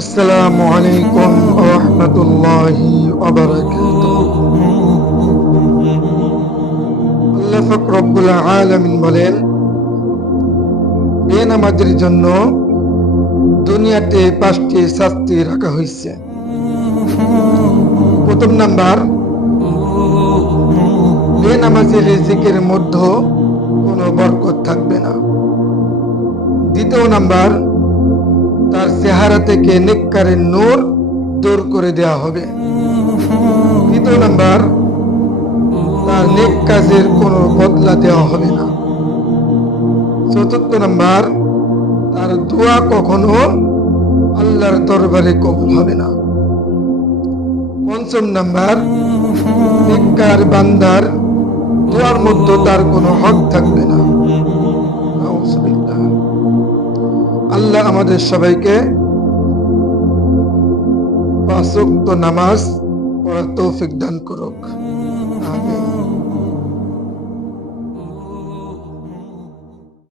আসসালামু আলাইকুম ওয়া রাহমাতুল্লাহি ওয়া বারাকাতুহু। আল্লাহ পাক রব্বুল আলামিন বলেন, বেনামাজের জন্য দুনিয়াতে 5টি শাস্তি রাখা হয়েছে। প্রথম নাম্বার, বেনামাজের রিজিকের মধ্যে কোনো বরকত থাকবে না। দ্বিতীয় নাম্বার, তার চেহারা থেকে নেককারের নূর দূর করে দেওয়া হবে। তৃতীয় নাম্বার, তার নেক কাজের কোনো বদলা দেওয়া হবে না। চতুর্থ নাম্বার, তার দোয়া কখনো আল্লাহর দরবারে কবুল হবে না। পঞ্চম নাম্বার, নেককার বান্দার দোয়ার মধ্যে তার কোনো হক থাকবে না। নাউজুবিল্লাহ। আল্লাহ আমাদের সবাইকে 5 ওয়াক্ত নামাজ পড়ার তৌফিক দান করুক। আমিন।